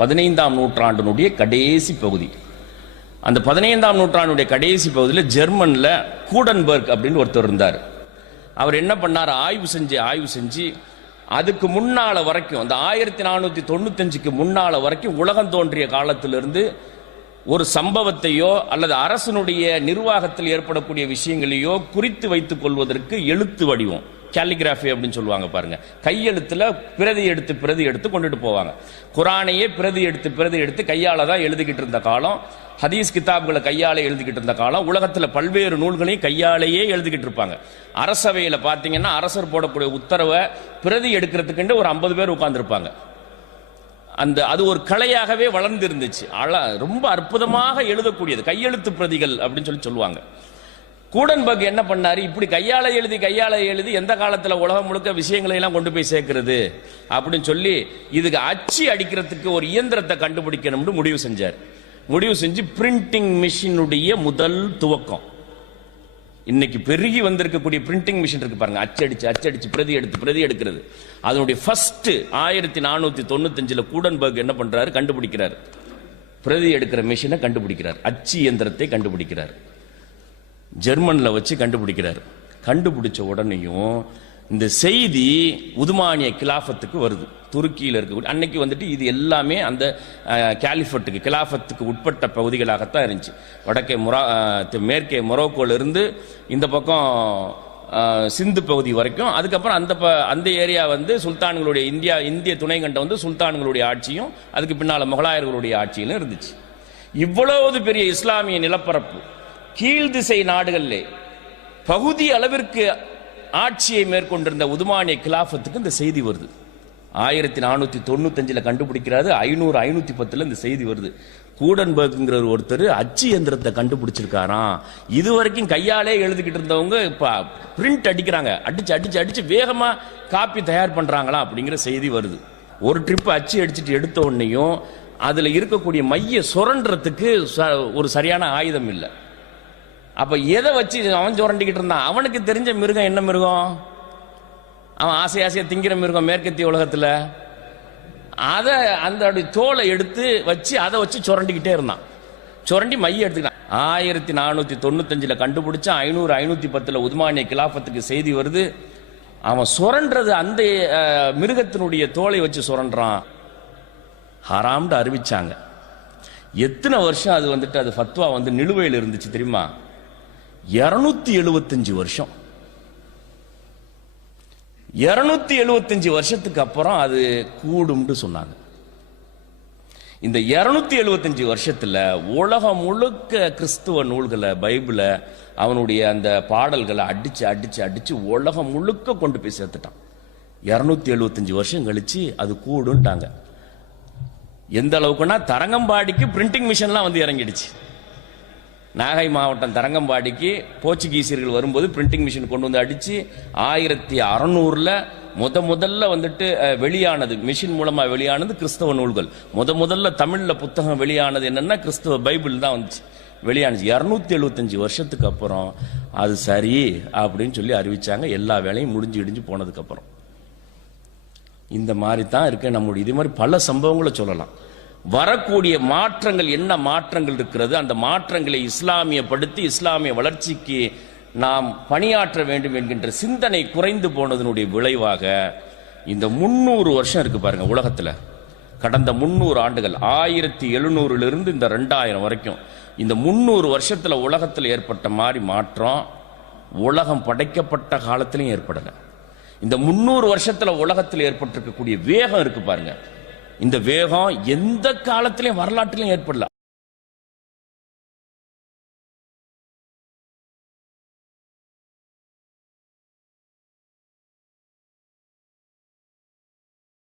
பதினைந்தாம் நூற்றாண்டினுடைய கடைசி பகுதி. அந்த பதினைந்தாம் நூற்றாண்டுடைய கடைசி பகுதியில் ஜெர்மனில் கூடன்பர்க் அப்படின்னு ஒருத்தர் இருந்தார். அவர் என்ன பண்ணார்? ஆய்வு செஞ்சு ஆய்வு செஞ்சு அதுக்கு முன்னால் வரைக்கும் அந்த ஆயிரத்தி நானூற்றி தொண்ணூத்தஞ்சுக்கு முன்னால் வரைக்கும் உலகம் தோன்றிய காலத்திலிருந்து ஒரு சம்பவத்தையோ அல்லது அரசனுடைய நிர்வாகத்தில் ஏற்படக்கூடிய விஷயங்களையோ குறித்து வைத்துக் கொள்வதற்கு எழுத்து வடிவம். கேலிகிராஃபி அப்படின்னு சொல்லுவாங்க பாருங்க. கையெழுத்துல பிரதி எடுத்து பிரதி எடுத்து கொண்டுட்டு போவாங்க. குரானையே பிரதி எடுத்து பிரதி எடுத்து கையால தான் எழுதிக்கிட்டு இருந்த காலம் ஹதீஸ் கிதாப்களை கையாலே எழுதிக்கிட்டு இருந்த காலம் உலகத்தில் பல்வேறு நூல்களையும் கையாலேயே எழுதிக்கிட்டு இருப்பாங்க. அரசவையில் பார்த்தீங்கன்னா அரசர் போடக்கூடிய உத்தரவை பிரதி எடுக்கிறதுக்குண்டு ஒரு ஐம்பது பேர் உட்காந்துருப்பாங்க அந்த அது ஒரு கலையாகவே வளர்ந்து இருந்துச்சு அழ ரொம்ப அற்புதமாக எழுதக்கூடியது. கையெழுத்து பிரதிகள் அப்படின்னு சொல்லி சொல்லுவாங்க. கூடன்பக் என்ன பண்ணாரு? இப்படி கையால எழுதி கையால எழுதி எந்த காலத்துல உலகம் முழுக்க விஷயங்களை எல்லாம் கொண்டு போய் சேர்க்கிறது? அப்படின்னு சொல்லி இதுக்கு அச்சு அடிக்கிறதுக்கு ஒரு இயந்திரத்தை கண்டுபிடிக்கணும்னு முடிவு செஞ்சார். முடிவு செஞ்சு பிரிண்டிங் மிஷினுடைய முதல் துவக்கம். இன்னைக்கு பெருகி வந்திருக்கக்கூடிய பிரிண்டிங் மிஷின் இருக்கு பாருங்க. அச்சடிச்சு அச்சடிச்சு பிரதி எடுத்து பிரதி எடுக்கிறது. அதனுடைய ஃபர்ஸ்ட் ஆயிரத்தி நானூத்தி தொண்ணூத்தஞ்சுல கூடன்பர்க் என்ன பண்றாரு? கண்டுபிடிக்கிறார். பிரதி எடுக்கிற மிஷினை கண்டுபிடிக்கிறார். அச்சு இயந்திரத்தை கண்டுபிடிக்கிறார். ஜெர்மனில் வச்சு கண்டுபிடிக்கிறார். கண்டுபிடிச்ச உடனேயும் இந்த செய்தி உதுமானிய கிலாஃபத்துக்கு வருது. துருக்கியில் இருக்கக்கூடிய அன்னைக்கு வந்துட்டு இது எல்லாமே அந்த கேலிஃபட்டுக்கு கிலாஃபத்துக்கு உட்பட்ட பகுதிகளாகத்தான் இருந்துச்சு. வடக்கே மொரா மேற்கே மொரோக்கோல இருந்து இந்த பக்கம் சிந்து பகுதி வரைக்கும் அதுக்கப்புறம் அந்த ப- அந்த ஏரியா வந்து சுல்தான்களுடைய இந்தியா இந்திய துணைக்கண்டம் வந்து சுல்தான்களுடைய ஆட்சியும் அதுக்கு பின்னால் முகலாயர்களுடைய ஆட்சியிலும் இருந்துச்சு. இவ்வளவு பெரிய இஸ்லாமிய நிலப்பரப்பு கீழ் திசை நாடுகளில் பகுதி அளவிற்கு ஆட்சியை மேற்கொண்டிருந்த உதுமானிய கிலாஃபத்துக்கு இந்த செய்தி வருது. ஆயிரத்தி நானூத்தி தொண்ணூத்தஞ்சில் கண்டுபிடிக்கிறாரு ஐநூறு ஐநூத்தி பத்துல இந்த செய்தி வருது. கூடன்பர்க்ங்கிற ஒருத்தர் அச்சு எந்திரத்தை கண்டுபிடிச்சிருக்காராம். இது வரைக்கும் கையாலே எழுதிக்கிட்டு இருந்தவங்க இப்போ பிரிண்ட் அடிக்கிறாங்க. அடிச்சு அடிச்சு அடிச்சு வேகமாக காப்பி தயார் பண்ணுறாங்களா அப்படிங்கிற செய்தி வருது. ஒரு ட்ரிப் அச்சு அடிச்சுட்டு எடுத்த உடனேயும் அதில் இருக்கக்கூடிய மைய சுரண்டுறதுக்கு ச- ஒரு சரியான ஆயுதம் இல்லை. அப்ப எதை வச்சு அவன் சுரண்டிக்கிட்டு இருந்தான்? அவனுக்கு தெரிஞ்ச மிருகம் என்ன மிருகம்? அவன் ஆசை ஆசையா திங்கிற மிருகம் மேற்கத்திய உலகத்துல. அதை அந்த தோலை எடுத்து வச்சு அதை வச்சு சுரண்டிக்கிட்டே இருந்தான். சுரண்டி மைய எடுத்துக்கிட்டான். ஆயிரத்தி நானூத்தி தொண்ணூத்தஞ்சுல கண்டுபிடிச்சா ஐநூறு ஐநூத்தி பத்துல உதுமானிய கிலாஃபத்துக்கு செய்தி வருது. அவன் சுரண்டுறது அந்த மிருகத்தினுடைய தோலை வச்சு சுரண்டுறான் ஹராம்னு அறிவிச்சாங்க. எத்தனை வருஷம் அது வந்துட்டு அது ஃபத்வா வந்து நிலுவையில் இருந்துச்சு தெரியுமா? இருநூத்தி எழுபத்தஞ்சு வருஷம். இருநூத்தி எழுபத்தஞ்சு வருஷத்துக்கு அப்புறம் அது கூடும்னு சொன்னாங்க. இந்த இருநூத்தி எழுபத்தஞ்சு வருஷத்துல உலகம் முழுக்க கிறிஸ்துவ நூல்களை பைபிளை அவனுடைய அந்த பாடல்களை அடிச்சு அடிச்சு அடிச்சு உலகம் முழுக்க கொண்டு போய் சேர்த்துட்டான். இருநூத்தி எழுபத்தஞ்சு வருஷம் கழிச்சு அது கூடுன்ட்டாங்க எந்த அளவுக்குன்னா தரங்கம்பாடிக்கு பிரிண்டிங் மிஷின்லாம் வந்து இறங்கிடுச்சு. நாகை மாவட்டம் தரங்கம்பாடிக்கு போர்ச்சுகீசியர்கள் வரும்போது பிரிண்டிங் மிஷின் கொண்டு வந்து அடித்து ஆயிரத்தி அறநூறில் முத முதல்ல வந்துட்டு வெளியானது. மிஷின் மூலமாக வெளியானது கிறிஸ்தவ நூல்கள். முத முதல்ல தமிழில் புத்தகம் வெளியானது என்னென்னா கிறிஸ்தவ பைபிள் தான் வந்துச்சு. வெளியானுச்சு. இரநூத்தி எழுபத்தஞ்சு வருஷத்துக்கு அப்புறம் அது சரி அப்படின்னு சொல்லி அறிவிச்சாங்க. எல்லா வேலையும் முடிஞ்சு இடிஞ்சு போனதுக்கப்புறம் இந்த மாதிரி தான் இருக்கு. நம்முடைய இது மாதிரி பல சம்பவங்களை சொல்லலாம். வரக்கூடிய மாற்றங்கள் என்ன மாற்றங்கள் இருக்கிறது? அந்த மாற்றங்களை இஸ்லாமியப்படுத்தி இஸ்லாமிய வளர்ச்சிக்கு நாம் பணியாற்ற வேண்டும் என்கின்ற சிந்தனை குறைந்து போனதனுடைய விளைவாக இந்த முன்னூறு வருஷம் இருக்கு பாருங்க உலகத்தில். கடந்த முன்னூறு ஆண்டுகள் ஆயிரத்தி எழுநூறுலிருந்து இந்த ரெண்டாயிரம் வரைக்கும். இந்த முன்னூறு வருஷத்தில் உலகத்தில் ஏற்பட்ட மாதிரி மாற்றம் உலகம் படைக்கப்பட்ட காலத்திலையும் ஏற்படலை. இந்த முன்னூறு வருஷத்தில் உலகத்தில் ஏற்பட்டிருக்கக்கூடிய வேகம் இருக்கு பாருங்கள் இந்த வேகம் எந்த காலத்திலையும் வரலாற்றிலையும் ஏற்படல.